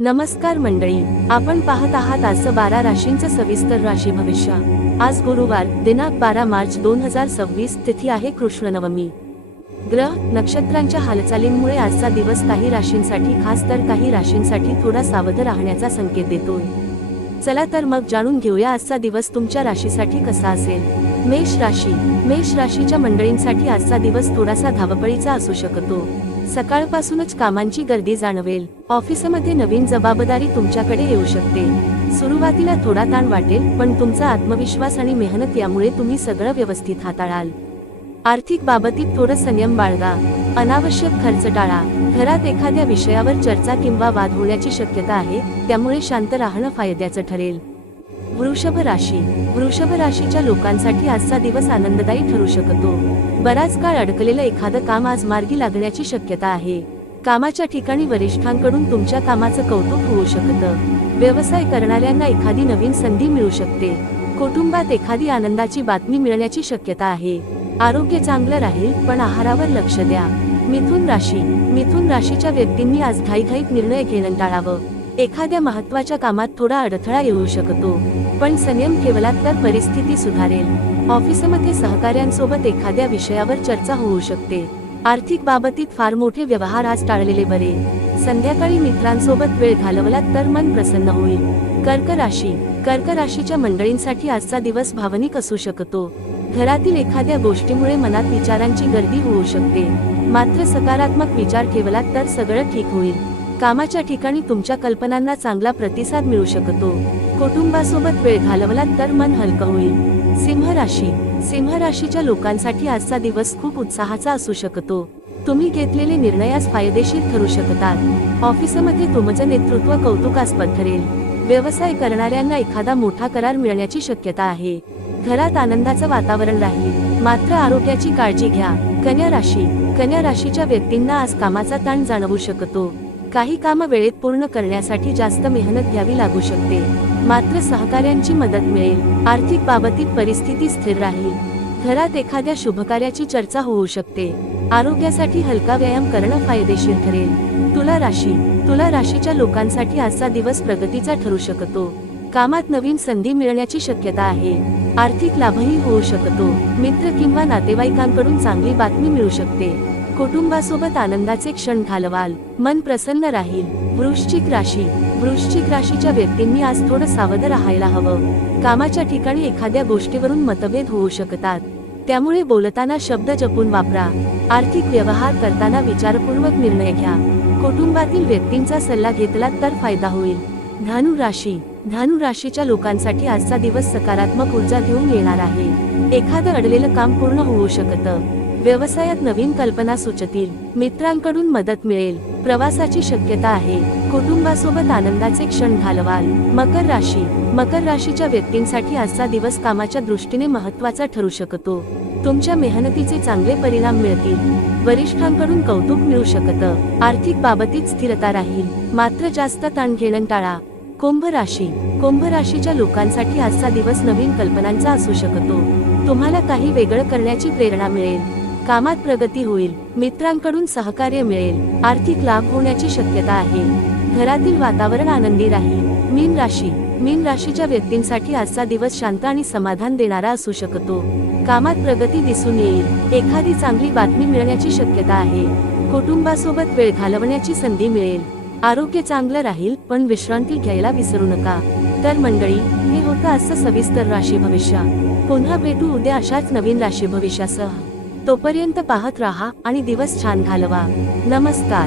नमस्कार मंडळी, आपण पाहत आहात आजचं 12 राशींचं सविस्तर राशी भविष्य। आज गुरुवार दिनांक 12 मार्च 2026, तिथी आहे कृष्ण नवमी। ग्रह नक्षत्रांच्या हालचालींमुळे आजचा दिवस काही राशींसाठी खास तर काही राशींसाठी थोडा सावध राहण्याचा संकेत देतोय। चला तर मग जाणून घेऊया आजचा दिवस तुमच्या राशीसाठी कसा असेल। मेष राशी। मेष राशीच्या मंडळींसाठी आजचा दिवस थोडासा धावपळीचा असू शकतो। सकाळपासूनच कामांची गर्दी जाणवेल। ऑफिसमध्ये नवीन जबाबदारी तुमच्याकडे येऊ शकते। सुरुवातीला थोडा ताण वाटेल, पण तुमचा आत्मविश्वास आणि मेहनत यामुळे तुम्ही सगळं व्यवस्थित हाताळाल। आर्थिक बाबतीत थोडं संयम बाळगा। अनावश्यक खर्च टाळा। घरात एखाद्या विषयावर चर्चा किंवा वाद होण्याची शक्यता आहे, त्यामुळे शांत राहणं फायद्याचं ठरेल। वृषभ राशी। वृषभ राशीच्या लोकांसाठी आजचा दिवस आनंददायी ठरू शकतो। बराच काळ अडकलेलं एखादं काम आज मार्गी लागण्याची शक्यता आहे। कामाच्या ठिकाणी वरिष्ठांकडून तुमच्या कामाचं कौतुक होऊ शकतं। व्यवसाय करणाऱ्यांना एखादी नवीन संधी मिळू शकते। कुटुंबात एखादी आनंदाची बातमी मिळण्याची शक्यता आहे। आरोग्य चांगलं राहील, पण आहारावर लक्ष द्या। मिथुन राशी। मिथुन राशीच्या व्यक्तींनी आज घाईघाईत निर्णय घेणं टाळावं। एखाद्या महत्त्वाच्या कामात थोडा अडथळा येऊ शकतो, पण संयम ठेवलात तर परिस्थिती सुधारेल। ऑफिसमध्ये सहकाऱ्यांसोबत एखाद्या विषयावर चर्चा होऊ शकते। आर्थिक बाबतीत फार मोठे व्यवहार आज टाळलेले बरे। संध्याकाळी मित्रांसोबत वेळ घालवलात तर मन प्रसन्न होईल। कर्क राशी। कर्क राशीच्या मंडळींसाठी आजचा दिवस भावनिक असू शकतो। घरातील एखाद्या गोष्टीमुळे मनात विचारांची गर्दी होऊ शकते, मात्र सकारात्मक विचार ठेवलात तर सगळं ठीक होईल। कामाच्या ठिकाणी तुमच्या कल्पनांना चांगला प्रतिसाद मिळू शकतो। कुटुंबासोबत वेळ घालवलात तर मन हलकं होईल। सिंह राशी। सिंह राशीच्या लोकांसाठी आजचा दिवस खूप उत्साहाचा असू शकतो। तुम्ही घेतलेले निर्णय आज फायदेशीर ठरू शकतात। ऑफिसमध्ये तुमचं नेतृत्व कौतुकास्पद ठरेल। व्यवसाय करणाऱ्यांना एखादा मोठा करार मिळण्याची शक्यता आहे। घरात आनंदाचं वातावरण राहील, मात्र आरोग्याची काळजी घ्या। कन्या राशी। कन्या राशीच्या व्यक्तींना आज कामाचा ताण जाणवू शकतो। काही कामं वेळेत पूर्ण करण्यासाठी जास्त मेहनत घ्यावी लागू शकते, मात्र सहकाऱ्यांची मदत मिळेल। आर्थिक बाबतीत परिस्थिती स्थिर राहील। घरात एखाद्या शुभकार्याची चर्चा होऊ शकते। आरोग्यासाठी हलका व्यायाम करणं फायदेशीर ठरेल। तुला राशी। तुला राशीच्या लोकांसाठी आजचा दिवस प्रगतीचा ठरू शकतो। कामात नवीन संधी मिळण्याची शक्यता आहे। आर्थिक लाभही होऊ शकतो। मित्र किंवा नातेवाईकांकडून चांगली बातमी मिळू शकते। कुटुंबासोबत आनंदाचे क्षण घालवाल, मन प्रसन्न राहील। वृश्चिक राशी। वृश्चिक राशीच्या व्यक्तींनी आज थोडं सावध राहायला हवं। कामाच्या ठिकाणी एखाद्या गोष्टीवरून मतभेद होऊ शकतात, त्यामुळे बोलताना शब्द जपून वापरा। आर्थिक व्यवहार करताना विचारपूर्वक निर्णय घ्या। कुटुंबातील व्यक्तींचा सल्ला घेतलात तर फायदा होईल। धनु राशी। धनु राशीच्या लोकांसाठी आजचा दिवस सकारात्मक ऊर्जा घेऊन येणार आहे। एखादं अडलेलं काम पूर्ण होऊ शकतं। व्यवसायात नवीन कल्पना सुचतील। मित्रांकडून मदत मिळेल। प्रवासाची शक्यता आहे। कुटुंबासोबत आनंदाचे क्षण घालवाल। मकर राशी। मकर राशीच्या व्यक्तींसाठी आजचा दिवस कामाच्या दृष्टीने महत्त्वाचा ठरू शकतो। तुमच्या मेहनतीचे चांगले परिणाम मिळतील। वरिष्ठांकडून कौतुक मिळू शकतं। आर्थिक बाबतीत स्थिरता राहील, मात्र जास्त ताण घेणं टाळा। कुंभ राशी। कुंभ राशीच्या लोकांसाठी आजचा दिवस नवीन कल्पनांचा असू शकतो। तुम्हाला काही वेगळं करण्याची प्रेरणा मिळेल। कामात प्रगती होईल। मित्रांकडून सहकार्य मिळेल। आर्थिक लाभ होण्याची शक्यता आहे। घरातील वातावरण आनंदी राहील। मीन राशी। मीन राशीच्या व्यक्तींसाठी आजचा दिवस शांत आणि समाधान देणारा असू शकतो। कामात प्रगती दिसून येईल। एखादी चांगली बातमी मिळण्याची शक्यता आहे। कुटुंबासोबत वेळ घालवण्याची संधी मिळेल। आरोग्य चांगलं राहील, पण विश्रांती घ्यायला विसरू नका। तर मंडळी, हे होतं आजचं सविस्तर राशी भविष्य। पुन्हा भेटू उद्या अशाच नवीन राशी भविष्यासह। तोपर्यंत पाहत राहा आणि दिवस छान घालवा। नमस्कार।